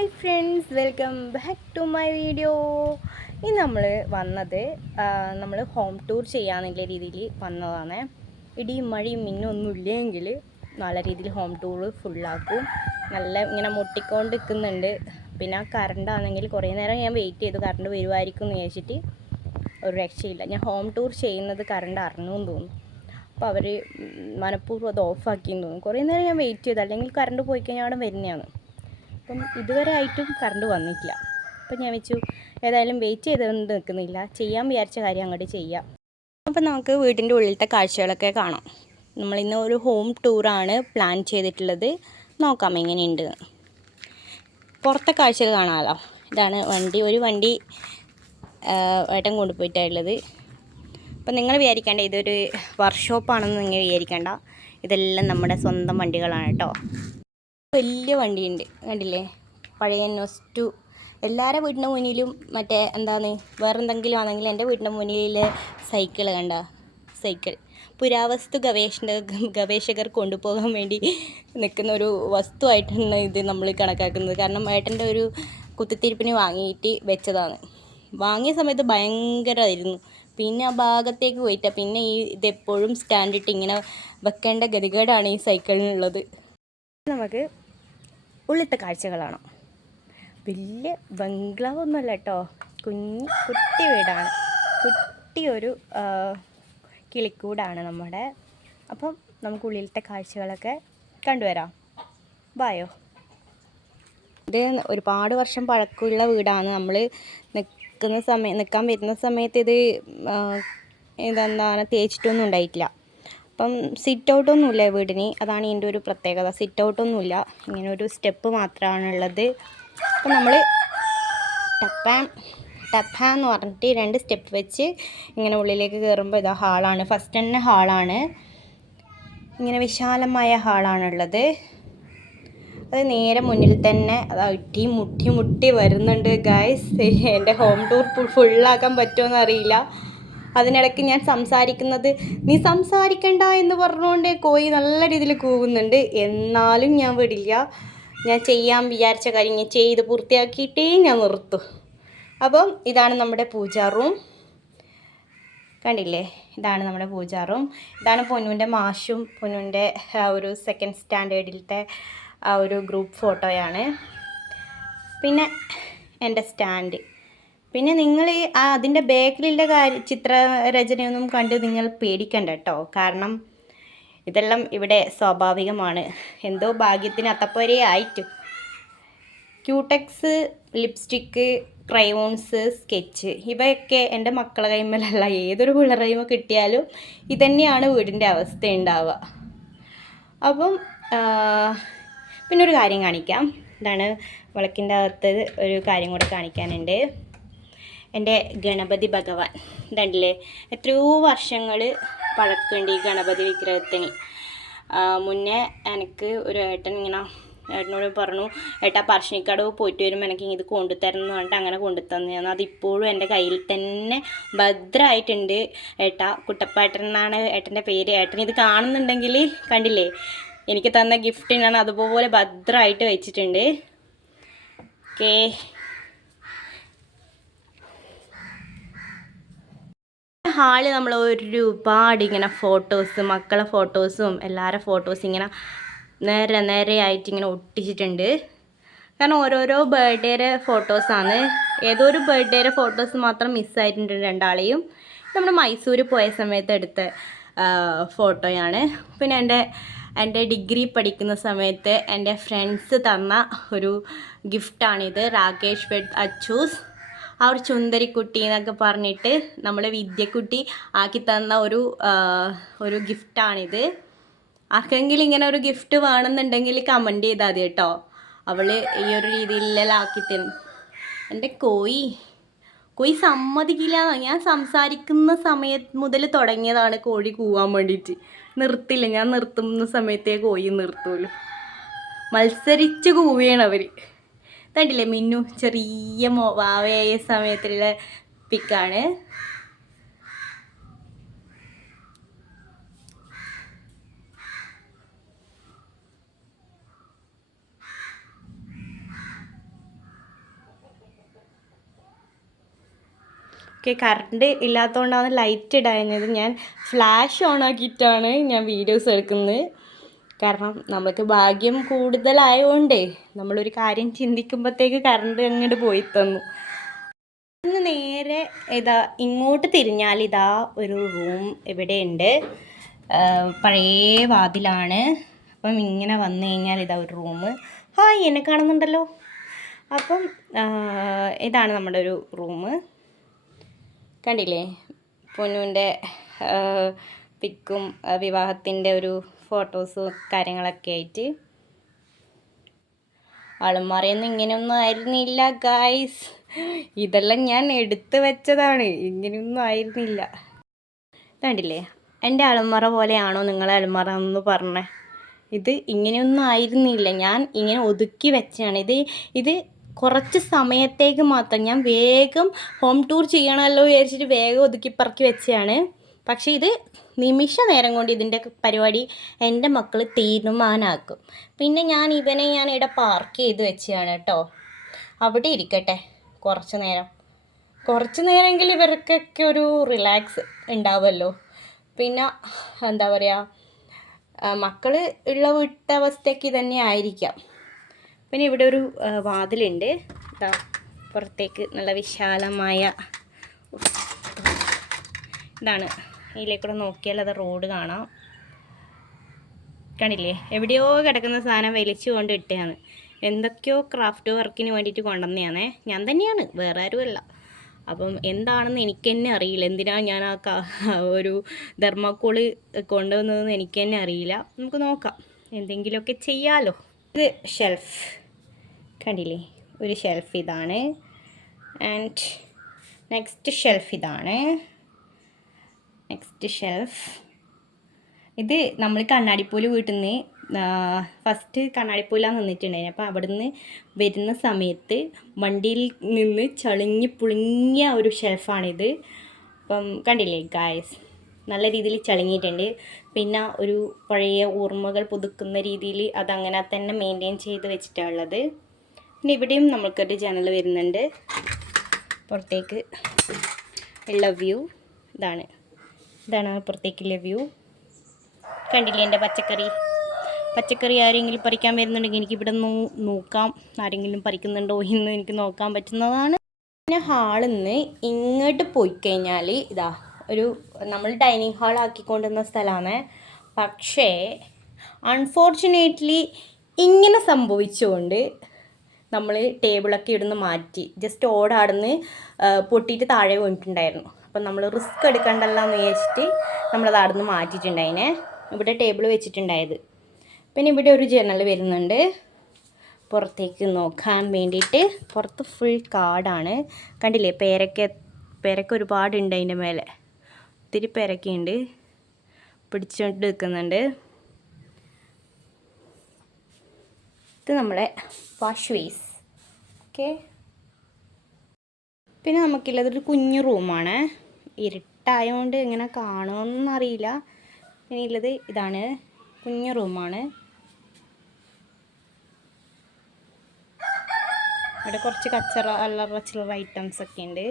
Hi friends, welcome back to my video. ഇന്ന് നമ്മൾ വന്നത് നമ്മൾ ഹോം ടൂർ ചെയ്യാന്നുള്ള രീതിയിൽ വന്നതാണ്. ഇടിയും മഴയും മിന്നൊന്നും ഇല്ലെങ്കിൽ നല്ല രീതിയിൽ ഹോം ടൂർ ഫുള്ളാക്കും. നല്ല ഇങ്ങനെ മുട്ടിക്കൊണ്ട് നിൽക്കുന്നുണ്ട്. പിന്നെ കറണ്ട് ആണെങ്കിൽ കുറേ നേരം ഞാൻ വെയിറ്റ് ചെയ്തു, കറണ്ട് വരുമായിരിക്കും എന്ന് വിചാരിച്ചിട്ട്. ഒരു രക്ഷയില്ല. ഞാൻ ഹോം ടൂർ ചെയ്യുന്നത് കറണ്ട് അറിഞ്ഞു എന്ന് തോന്നുന്നു. അപ്പോൾ അവർ മനഃപൂർവ്വം അത് ഓഫാക്കിയെന്ന് തോന്നുന്നു. കുറേ നേരം ഞാൻ വെയിറ്റ് ചെയ്തു, അല്ലെങ്കിൽ കറണ്ട് പോയി കഴിഞ്ഞാൽ അവിടെ വരുന്നതാണ്. അപ്പം ഇതുവരെ ആയിട്ടും കറണ്ട് വന്നിട്ടില്ല. അപ്പം ഞാൻ വെച്ചു ഏതായാലും വെയിറ്റ് ചെയ്തുകൊണ്ട് നിൽക്കുന്നില്ല, ചെയ്യാൻ വിചാരിച്ച കാര്യം അങ്ങോട്ട് ചെയ്യാം. അപ്പം നമുക്ക് വീടിൻ്റെ ഉള്ളിലത്തെ കാഴ്ചകളൊക്കെ കാണാം. നമ്മളിന്ന് ഒരു ഹോം ടൂറാണ് പ്ലാൻ ചെയ്തിട്ടുള്ളത്. നോക്കാം എങ്ങനെയുണ്ട്. പുറത്തെ കാഴ്ചകൾ കാണാമല്ലോ. ഇതാണ് വണ്ടി. ഒരു വണ്ടി ഏട്ടൻ കൊണ്ടുപോയിട്ടാണുള്ളത്. അപ്പം നിങ്ങൾ വിചാരിക്കേണ്ട ഇതൊരു വർക്ക്ഷോപ്പാണെന്ന് നിങ്ങൾ വിചാരിക്കേണ്ട. ഇതെല്ലാം നമ്മുടെ സ്വന്തം വണ്ടികളാണ് കേട്ടോ. വലിയ വണ്ടിയുണ്ട്, കണ്ടില്ലേ? പഴയ നൊസ്റ്റു. എല്ലാവരുടെ വീടിൻ്റെ മുന്നിലും മറ്റേ വേറെന്തെങ്കിലും ആണെങ്കിൽ എൻ്റെ വീടിൻ്റെ മുന്നിൽ സൈക്കിൾ കണ്ട. സൈക്കിൾ പുരാവസ്തു ഗവേഷകർ കൊണ്ടുപോകാൻ വേണ്ടി നിൽക്കുന്ന ഒരു വസ്തുവായിട്ടാണ് ഇത് നമ്മൾ കണക്കാക്കുന്നത്. കാരണം ഏട്ടൻ്റെ ഒരു കുത്തിത്തിരിപ്പിന് വാങ്ങിയിട്ട് വെച്ചതാണ്. വാങ്ങിയ സമയത്ത് ഭയങ്കരമായിരുന്നു. പിന്നെ ആ ഭാഗത്തേക്ക് പോയിട്ടാണ് പിന്നെ ഇതെപ്പോഴും സ്റ്റാൻഡിട്ട് ഇങ്ങനെ വെക്കേണ്ട ഗതികേടാണ് ഈ സൈക്കിളിനുള്ളത്. നമുക്ക് ഉള്ളിലത്തെ കാഴ്ചകളാണ്. വലിയ ബംഗ്ലാവൊന്നുമല്ല കേട്ടോ, കുട്ടി വീടാണ്. കുട്ടിയൊരു കിളിക്കൂടാണ് നമ്മുടെ. അപ്പം നമുക്ക് ഉള്ളിലത്തെ കാഴ്ചകളൊക്കെ കണ്ടുവരാം. ബായോ. ഇത് ഒരുപാട് വർഷം പഴക്കമുള്ള വീടാണ്. നമ്മൾ നിൽക്കാൻ വരുന്ന സമയത്ത് ഇത് തേച്ചിട്ടൊന്നും ഉണ്ടായിട്ടില്ല. അപ്പം സിറ്റ് ഔട്ടൊന്നുമില്ല വീടിന്, അതാണ് ഇതിൻ്റെ ഒരു പ്രത്യേകത. സിറ്റ് ഔട്ടൊന്നുമില്ല, ഇങ്ങനെ ഒരു സ്റ്റെപ്പ് മാത്രമാണുള്ളത്. അപ്പം നമ്മൾ ടപ്പാന്ന് പറഞ്ഞിട്ട് 2 സ്റ്റെപ്പ് വെച്ച് ഇങ്ങനെ ഉള്ളിലേക്ക് കയറുമ്പോൾ ഇതാ ഹാളാണ്. ഫസ്റ്റ് തന്നെ ഹാളാണ്. ഇങ്ങനെ വിശാലമായ ഹാളാണുള്ളത്. അത് നേരെ മുന്നിൽ തന്നെ അത് മുട്ടി വരുന്നുണ്ട് ഗൈസ്. എൻ്റെ ഹോം ടൂർ ഫുള്ളാക്കാൻ പറ്റുമോ എന്നറിയില്ല. അതിനിടയ്ക്ക് ഞാൻ സംസാരിക്കുന്നത് നീ സംസാരിക്കണ്ട എന്ന് പറഞ്ഞുകൊണ്ട് കോഴി നല്ല രീതിയിൽ കൂവുന്നുണ്ട്. എന്നാലും ഞാൻ വിടില്ല. ഞാൻ ചെയ്യാൻ വിചാരിച്ച കാര്യം ഞാൻ ചെയ്ത് പൂർത്തിയാക്കിയിട്ടേ ഞാൻ നിർത്തും. അപ്പം ഇതാണ് നമ്മുടെ പൂജാ റൂം. കണ്ടില്ലേ? ഇതാണ് നമ്മുടെ പൂജാ റൂം. ഇതാണ് പൊന്നുവിൻ്റെ മാഷും പൊന്നുവിൻ്റെ ഒരു 2nd സ്റ്റാൻഡേർഡിലത്തെ ആ ഒരു ഗ്രൂപ്പ് ഫോട്ടോയാണ്. പിന്നെ എൻ്റെ സ്റ്റാൻഡ്. പിന്നെ നിങ്ങൾ അതിൻ്റെ ബാക്കിലുള്ള ചിത്രരചനയൊന്നും കണ്ട് നിങ്ങൾ പേടിക്കണ്ട കേട്ടോ. കാരണം ഇതെല്ലാം ഇവിടെ സ്വാഭാവികമാണ്. എന്തോ ഭാഗ്യത്തിന് അത്തപ്പോരെ ആയിട്ടു. ക്യൂടെക്സ്, ലിപ്സ്റ്റിക്ക്, ക്രയോൺസ്, സ്കെച്ച് ഇവയൊക്കെ എൻ്റെ മക്കളെ കൈമേലല്ല, ഏതൊരു പിള്ളേരുടെ കൈമ കിട്ടിയാലും ഇതന്നെയാണ് വീടിൻ്റെ അവസ്ഥ ഉണ്ടാവുക. അപ്പം പിന്നെ ഒരു കാര്യം കാണിക്കാം. ഇതാണ് വിളക്കിൻ്റെ അകത്ത് ഒരു കാര്യം കൂടെ കാണിക്കാനുണ്ട്. എൻ്റെ ഗണപതി ഭഗവാൻ ഇതല്ലേ, എത്രയോ വർഷങ്ങൾ പഴക്കമുണ്ട് ഈ ഗണപതി വിഗ്രഹത്തിന്. മുന്നേ എനിക്ക് ഒരു ഏട്ടനോട് പറഞ്ഞു, ഏട്ടാ പറശ്ശിനിക്കടവ് പോയിട്ട് വരുമ്പോൾ എനിക്ക് ഇത് കൊണ്ടുതരണം എന്ന് പറഞ്ഞിട്ട് അങ്ങനെ കൊണ്ടുതന്നു. അതിപ്പോഴും എൻ്റെ കയ്യിൽ തന്നെ ഭദ്രമായിട്ടുണ്ട്. കുട്ടപ്പേട്ടൻ എന്നാണ് ഏട്ടൻ്റെ പേര്. ഏട്ടൻ ഇത് കാണുന്നുണ്ടെങ്കിൽ കണ്ടില്ലേ, എനിക്ക് തന്ന ഗിഫ്റ്റ് ഞാൻ അതുപോലെ ഭദ്രമായിട്ട് വെച്ചിട്ടുണ്ട്. ഓക്കേ. ഹാളിൽ നമ്മൾ ഒരുപാട് ഇങ്ങനെ ഫോട്ടോസ്, മക്കളെ ഫോട്ടോസും എല്ലാവരുടെ ഫോട്ടോസും ഇങ്ങനെ നേരെയായിട്ട് ഇങ്ങനെ ഒട്ടിച്ചിട്ടുണ്ട്. കാരണം ഓരോരോ ബർത്ത്ഡേയുടെ ഫോട്ടോസാണ്. ഏതോ ഒരു ബർത്ത്ഡേയുടെ ഫോട്ടോസ് മാത്രം മിസ്സായിട്ടുണ്ട്, 2 നമ്മൾ മൈസൂർ പോയ സമയത്ത് എടുത്ത ഫോട്ടോയാണ്. പിന്നെ എൻ്റെ ഡിഗ്രി പഠിക്കുന്ന സമയത്ത് എൻ്റെ ഫ്രണ്ട്സ് തന്ന ഒരു ഗിഫ്റ്റാണിത്. രാകേഷ് വെഡ് അച്ചൂസ് ആ ഒരു ചുന്ദരിക്കുട്ടി എന്നൊക്കെ പറഞ്ഞിട്ട് നമ്മളെ വിദ്യക്കുട്ടി ആക്കി തന്ന ഒരു ഗിഫ്റ്റാണിത്. ആർക്കെങ്കിലും ഇങ്ങനെ ഒരു ഗിഫ്റ്റ് വേണമെന്നുണ്ടെങ്കിൽ കമൻറ്റ് ചെയ്താൽ മതി കേട്ടോ. അവൾ ഈ ഒരു രീതിയിലെല്ലാം ആക്കി തരും. എൻ്റെ കോഴി സമ്മതിക്കില്ല. ഞാൻ സംസാരിക്കുന്ന സമയത്ത് മുതൽ തുടങ്ങിയതാണ് കോഴി കൂവാൻ വേണ്ടിയിട്ട്. നിർത്തില്ല. ഞാൻ നിർത്തുന്ന സമയത്തേ കോഴി നിർത്തുള്ളൂ. മത്സരിച്ച് കൂവുകയാണ് അവർ. കണ്ടില്ലേ, മിന്നു ചെറിയ വാവയായ സമയത്തുള്ള പിക്കാണ്. ഓക്കെ, കറണ്ട് ഇല്ലാത്തതുകൊണ്ടാണ് ലൈറ്റ് ഇടാഞ്ഞത്. ഞാൻ ഫ്ലാഷ് ഓൺ ആക്കിയിട്ടാണ് ഞാൻ വീഡിയോസ് എടുക്കുന്നത്. കാരണം നമുക്ക് ഭാഗ്യം കൂടുതലായതുകൊണ്ടേ നമ്മളൊരു കാര്യം ചിന്തിക്കുമ്പോഴത്തേക്ക് കറണ്ട് അങ്ങോട്ട് പോയി തന്നു. ഇന്ന് നേരെ ഇതാ ഇങ്ങോട്ട് തിരിഞ്ഞാൽ ഇതാ ഒരു റൂം ഇവിടെയുണ്ട്. പഴയ വാതിലാണ്. അപ്പം ഇങ്ങനെ വന്നു കഴിഞ്ഞാൽ ഇതാ ഒരു റൂം. ഹായ്, എന്നെ കാണുന്നുണ്ടല്ലോ. അപ്പം ഇതാണ് നമ്മുടെ ഒരു റൂം. കണ്ടില്ലേ, പൊന്നുവിൻ്റെ പിക്കും വിവാഹത്തിൻ്റെ ഒരു ഫോട്ടോസും കാര്യങ്ങളൊക്കെ ആയിട്ട്. അലമാരയൊന്നും ഇങ്ങനെയൊന്നും ആയിരുന്നില്ല ഗായ്സ്. ഇതെല്ലാം ഞാൻ എടുത്തു വെച്ചതാണ്, ഇങ്ങനെയൊന്നും ആയിരുന്നില്ല. കണ്ടില്ലേ, എൻ്റെ അലമാര പോലെയാണോ നിങ്ങളെ അലമാര എന്ന് പറഞ്ഞേ? ഇത് ഇങ്ങനെയൊന്നും ആയിരുന്നില്ല, ഞാൻ ഇങ്ങനെ ഒതുക്കി വെച്ചാണ്. ഇത് കുറച്ച് സമയത്തേക്ക് മാത്രം ഞാൻ വേഗം ഹോം ടൂർ ചെയ്യണമല്ലോ വിചാരിച്ചിട്ട് വേഗം ഒതുക്കി പറക്കി വെച്ചതാണ്. പക്ഷേ ഇത് നിമിഷ നേരം കൊണ്ട് ഇതിൻ്റെ പരിപാടി എൻ്റെ മക്കൾ തീരുമാനമാക്കും. പിന്നെ ഞാൻ ഇവിടെ പാർക്ക് ചെയ്ത് വെച്ചതാണ് കേട്ടോ. അവിടെ ഇരിക്കട്ടെ കുറച്ച് നേരമെങ്കിലും ഇവർക്കൊക്കെ ഒരു റിലാക്സ് ഉണ്ടാവുമല്ലോ. പിന്നെ എന്താ പറയുക, മക്കൾ ഉള്ള വീട്ടവസ്ഥയ്ക്ക് തന്നെ ആയിരിക്കാം. പിന്നെ ഇവിടെ ഒരു വാതിലുണ്ട്. പുറത്തേക്ക് നല്ല വിശാലമായ ഇതാണ്. ഇതിലേക്കൂടെ നോക്കിയാൽ അത് റോഡ് കാണാം. കണ്ടില്ലേ, എവിടെയോ കിടക്കുന്ന സാധനം വലിച്ചു കൊണ്ട് ഇട്ടതാണ്. എന്തൊക്കെയോ ക്രാഫ്റ്റ് വർക്കിന് വേണ്ടിയിട്ട് കൊണ്ടുവന്നതാണേ. ഞാൻ തന്നെയാണ്, വേറെ ആരുമല്ല. അപ്പം എന്താണെന്ന് എനിക്ക് തന്നെ അറിയില്ല. എന്തിനാണ് ഞാൻ ഒരു തെർമോക്കോള് കൊണ്ടുവന്നതെന്ന് എനിക്ക് തന്നെ അറിയില്ല. നമുക്ക് നോക്കാം, എന്തെങ്കിലുമൊക്കെ ചെയ്യാമല്ലോ. ഇത് ഷെൽഫ് കണ്ടില്ലേ, ഒരു ഷെൽഫ് ഇതാണ്. ആൻഡ് നെക്സ്റ്റ് ഷെൽഫ് ഇതാണ്. ഇത് നമ്മൾ കണ്ണാടിപ്പൂല് വീട്ടിൽ നിന്ന് ഫസ്റ്റ് കണ്ണാടിപ്പൂലാണ് നിന്നിട്ടുണ്ടായിരുന്നു. അപ്പോൾ അവിടെ നിന്ന് വരുന്ന സമയത്ത് വണ്ടിയിൽ നിന്ന് ചളിങ്ങി പുളിങ്ങിയ ഒരു ഷെൽഫാണിത്. അപ്പം കണ്ടില്ലേ ഗായ്സ്, നല്ല രീതിയിൽ ചളിങ്ങിയിട്ടുണ്ട്. പിന്നെ ഒരു പഴയ ഓർമ്മകൾ പുതുക്കുന്ന രീതിയിൽ അതങ്ങനെ തന്നെ മെയിൻറ്റെയിൻ ചെയ്ത് വെച്ചിട്ടുള്ളത്. പിന്നെ ഇവിടെയും നമുക്കൊരു ജനൽ വരുന്നുണ്ട്. പുറത്തേക്ക് ഉള്ള വ്യൂ ഇതാണ് പുറത്തേക്കുള്ള വ്യൂ. കണ്ടില്ലേ എൻ്റെ പച്ചക്കറി ആരെങ്കിലും പറിക്കാൻ വരുന്നുണ്ടെങ്കിൽ എനിക്കിവിടെ നോക്കാം, ആരെങ്കിലും പറിക്കുന്നുണ്ടോ എന്ന് എനിക്ക് നോക്കാൻ പറ്റുന്നതാണ്. പിന്നെ ഹാളിൽ നിന്ന് ഇങ്ങോട്ട് പോയി കഴിഞ്ഞാൽ ഇതാ ഒരു നമ്മൾ ഡൈനിങ് ഹാൾ ആക്കിക്കൊണ്ടുവന്ന സ്ഥലമാണ്. പക്ഷേ അൺഫോർച്ചുനേറ്റ്ലി ഇങ്ങനെ സംഭവിച്ചുകൊണ്ട് നമ്മൾ ടേബിളൊക്കെ ഇടുന്ന് മാറ്റി. ജസ്റ്റ് ഓടാടുന്ന് പൊട്ടിയിട്ട് താഴെ വീണിട്ടുണ്ടായിരുന്നു. അപ്പം നമ്മൾ റിസ്ക് എടുക്കണ്ടല്ലോ എന്ന് വിചാരിച്ചിട്ട് നമ്മളത് ആടുന്ന് മാറ്റിയിട്ടുണ്ടായിനെ. ഇവിടെ ടേബിൾ വെച്ചിട്ടുണ്ടായത്. പിന്നെ ഇവിടെ ഒരു ജനൽ വരുന്നുണ്ട് പുറത്തേക്ക് നോക്കാൻ വേണ്ടിയിട്ട്. പുറത്ത് ഫുൾ കാടാണ്. കണ്ടില്ലേ, പേരക്ക ഒരുപാടുണ്ട് അതിൻ്റെ മേലെ. ഒത്തിരി പേരക്കയുണ്ട്, പിടിച്ചുകൊണ്ട് നിൽക്കുന്നുണ്ട്. ഇത് നമ്മളെ വാഷ് ബേസ്. ഓക്കെ, പിന്നെ നമുക്കുള്ളതൊരു കുഞ്ഞു റൂമാണ്. ഇരുട്ടായതുകൊണ്ട് എങ്ങനെ കാണുമെന്നറിയില്ല. പിന്നെ ഉള്ളത് ഇതാണ്, കുഞ്ഞു റൂമാണ്. ഇവിടെ കുറച്ച് അല്ലറ ചില്ലറ ഐറ്റംസ് ഒക്കെ ഉണ്ട്.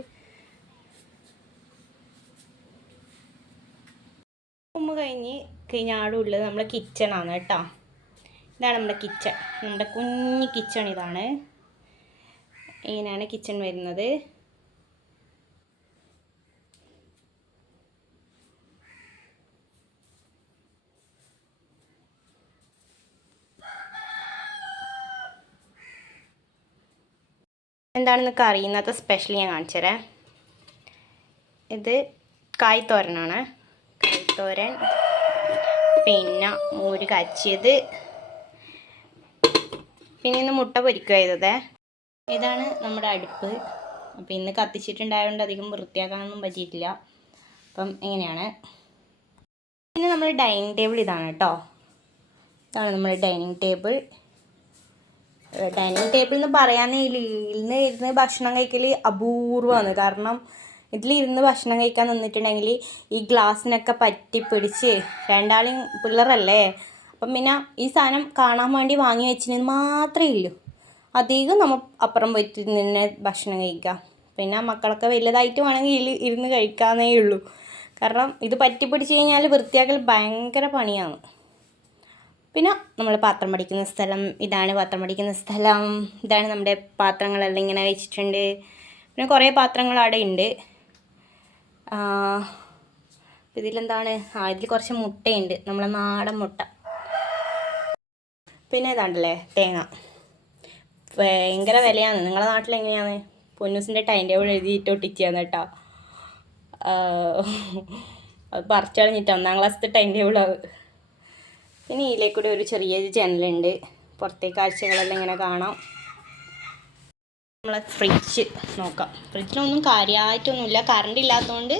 റൂം കഴിഞ്ഞാടും ഉള്ളത് നമ്മുടെ കിച്ചണാണ് കേട്ടോ. ഇതാണ് നമ്മുടെ കിച്ചൺ, നമ്മുടെ കുഞ്ഞ് കിച്ചൺ ഇതാണ്. ഇങ്ങനെയാണ് കിച്ചൺ വരുന്നത്. എന്താണെന്ന് കറി ഇന്നത്തെ സ്പെഷ്യൽ ഞാൻ കാണിച്ചുതരാം. ഇത് കായ്ത്തോരനാണ്. കായ്ത്തോരൻ, പിന്നെ മോര് കാച്ചിയത്, പിന്നെ ഇന്ന് മുട്ട പൊരിക്കുവായത്. ഇതാണ് നമ്മുടെ അടുപ്പ്. അപ്പോൾ ഇന്ന് കത്തിച്ചിട്ടുണ്ടായതുകൊണ്ട് അധികം വൃത്തിയാക്കാനൊന്നും പറ്റിയിട്ടില്ല. അപ്പം എങ്ങനെയാണ്. പിന്നെ നമ്മുടെ ഡൈനിങ് ടേബിൾ ഇതാണ് കേട്ടോ. ഇതാണ് നമ്മുടെ ഡൈനിങ് ടേബിൾ എന്ന് പറയാനേ ഇരുന്ന് ഭക്ഷണം കഴിക്കൽ അപൂർവമാണ്. കാരണം ഇതിലിരുന്ന് ഭക്ഷണം കഴിക്കാൻ നിന്നിട്ടുണ്ടെങ്കിൽ ഈ ഗ്ലാസ്സിനൊക്കെ പറ്റി പിടിച്ച് രണ്ടാളും പിള്ളേരല്ലേ. അപ്പം പിന്നെ ഈ സാധനം കാണാൻ വേണ്ടി വാങ്ങി വെച്ചിന് മാത്രമേ ഉള്ളൂ. അധികം നമ്മൾ അപ്പുറം പോയിട്ട് നിന്ന് ഭക്ഷണം കഴിക്കാം. പിന്നെ മക്കളൊക്കെ വലുതായിട്ട് വേണമെങ്കിൽ ഇരുന്ന് കഴിക്കാമെന്നേ ഉള്ളൂ. കാരണം ഇത് പറ്റിപ്പിടിച്ച് കഴിഞ്ഞാൽ വൃത്തിയാക്കൽ ഭയങ്കര പണിയാണ്. പിന്നെ നമ്മൾ പാത്രം പഠിക്കുന്ന സ്ഥലം, ഇതാണ് പാത്രം പഠിക്കുന്ന സ്ഥലം. ഇതാണ് നമ്മുടെ പാത്രങ്ങളെല്ലാം ഇങ്ങനെ വെച്ചിട്ടുണ്ട്. പിന്നെ കുറേ പാത്രങ്ങൾ അവിടെ ഉണ്ട്. ഇതിലെന്താണ്, ഇതിൽ കുറച്ച് മുട്ടയുണ്ട്, നമ്മളെ നാടൻ മുട്ട. പിന്നെ ഇതാണ്ടല്ലേ തേങ്ങ, ഭയങ്കര വിലയാണ്. നിങ്ങളുടെ നാട്ടിൽ എങ്ങനെയാണ്? പൊന്നൂസിൻ്റെ ടൈം ടേബിൾ എഴുതിയിട്ട് ഒട്ടിച്ചാണ് കേട്ടോ. അത് പറിച്ചു കളഞ്ഞിട്ട് 1ാം ക്ലാസ്സിലത്തെ ടൈം ടേബിളാണ്. പിന്നെ ഇതിലേക്കൂടെ ഒരു ചെറിയൊരു ജനലുണ്ട്, പുറത്തേക്ക് കാഴ്ചകളെല്ലാം ഇങ്ങനെ കാണാം. നമ്മളെ ഫ്രിഡ്ജ് നോക്കാം. ഫ്രിഡ്ജിലൊന്നും കാര്യമായിട്ടൊന്നുമില്ല, കറണ്ട് ഇല്ലാത്തതുകൊണ്ട്.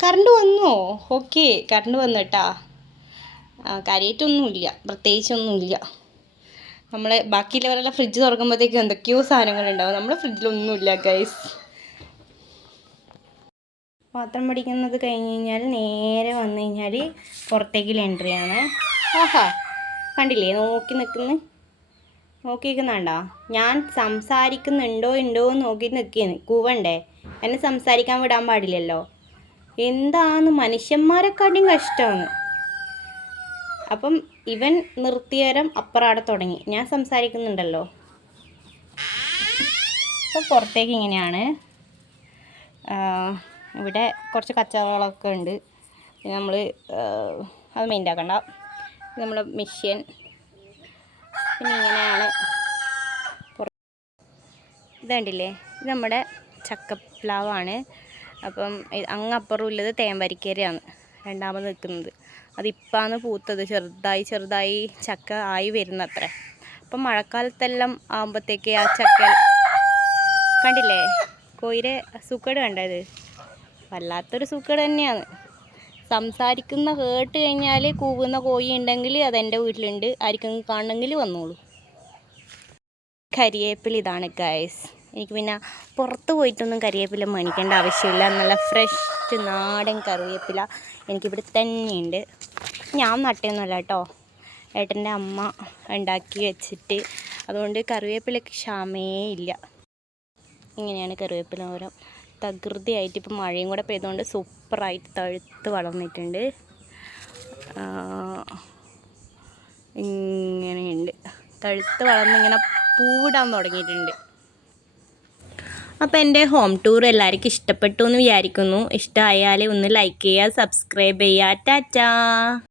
കറണ്ട് വന്നോ? ഓക്കെ, കറണ്ട് വന്നു കേട്ടാ. കാര്യമായിട്ടൊന്നുമില്ല, പ്രത്യേകിച്ചൊന്നുമില്ല. നമ്മളെ ബാക്കിയുള്ളവരെല്ലാം ഫ്രിഡ്ജ് തുറക്കുമ്പോഴത്തേക്കും എന്തൊക്കെയോ സാധനങ്ങളുണ്ടാവും. നമ്മുടെ ഫ്രിഡ്ജിലൊന്നുമില്ല ഗൈസ്. പാത്രം പഠിക്കുന്നത് കഴിഞ്ഞ് കഴിഞ്ഞാൽ നേരെ വന്നു കഴിഞ്ഞാൽ പുറത്തേക്കുള്ള എൻട്രിയാണ്. ആഹാ, കണ്ടില്ലേ നോക്കി നിൽക്കുന്നുണ്ടോ? ഞാൻ സംസാരിക്കുന്നുണ്ടോ എന്ന് നോക്കി നിൽക്കുകയാണ്. കൂവണ്ടേ? എന്നെ സംസാരിക്കാൻ വിടാൻ പാടില്ലല്ലോ. എന്താണ് മനുഷ്യന്മാരെക്കാട്ടിയും കഷ്ടമാണ്. അപ്പം ഇവൻ നിർത്തിയേരം അപ്പുറം തുടങ്ങി. ഞാൻ സംസാരിക്കുന്നുണ്ടല്ലോ. അപ്പോൾ പുറത്തേക്ക് ഇങ്ങനെയാണ്. ഇവിടെ കുറച്ച് കച്ചവടങ്ങളൊക്കെ ഉണ്ട്. പിന്നെ നമ്മൾ അത് മെയിൻ്റാക്കണ്ട. നമ്മുടെ മെഷീൻ പിന്നെ ഇങ്ങനെയാണ്. ഇത് കണ്ടില്ലേ, ഇത് നമ്മുടെ ചക്കപ്ലാവാണ്. അപ്പം അങ്ങപ്പുറം ഉള്ളത് തേൻവരിക്കരയാണ് രണ്ടാമത് നിൽക്കുന്നത്. അതിപ്പാണ് പൂത്തത്, ചെറുതായി ചക്ക ആയി വരുന്നത്രേ. അപ്പം മഴക്കാലത്തെല്ലാം ആകുമ്പോഴത്തേക്ക് ആ ചക്ക കണ്ടില്ലേ, കോയിരെ സൂക്കേട് കണ്ടത് വല്ലാത്തൊരു സൂക്കേട് തന്നെയാണ്. സംസാരിക്കുന്ന കേട്ട് കഴിഞ്ഞാൽ കൂവുന്ന കോഴി ഉണ്ടെങ്കിൽ അതെൻ്റെ വീട്ടിലുണ്ട്, ആർക്കെങ്കിലും കാണണമെങ്കിൽ വന്നോളൂ. കരിവേപ്പില ഇതാണ് ഗൈസ്. എനിക്ക് പിന്നെ പുറത്ത് പോയിട്ടൊന്നും കരിവേപ്പില മേടിക്കേണ്ട ആവശ്യമില്ല. നല്ല ഫ്രഷ് നാടൻ കറിവേപ്പില എനിക്കിവിടെ തന്നെയുണ്ട്. ഞാൻ നട്ടൊന്നുമല്ല കേട്ടോ, ഏട്ടൻ്റെ അമ്മ ഉണ്ടാക്കി വെച്ചിട്ട്. അതുകൊണ്ട് കറിവേപ്പിലയ്ക്ക് ക്ഷാമേ ഇല്ല. ഇങ്ങനെയാണ് കറിവേപ്പില ഓരോ തകൃതിയായിട്ട്. ഇപ്പം മഴയും കൂടെ പെയ്തുകൊണ്ട് സൂപ്പറായിട്ട് തഴുത്ത് വളർന്നിട്ടുണ്ട്. ഇങ്ങനെയുണ്ട്, തഴുത്ത് വളർന്നിങ്ങനെ പൂവിടാൻ തുടങ്ങിയിട്ടുണ്ട്. അപ്പോൾ എൻ്റെ ഹോം ടൂർ എല്ലാവർക്കും ഇഷ്ടപ്പെട്ടു എന്ന് വിചാരിക്കുന്നു. ഇഷ്ടമായാൽ ഒന്ന് ലൈക്ക് ചെയ്യുക, സബ്സ്ക്രൈബ് ചെയ്യുക. ടാറ്റാ.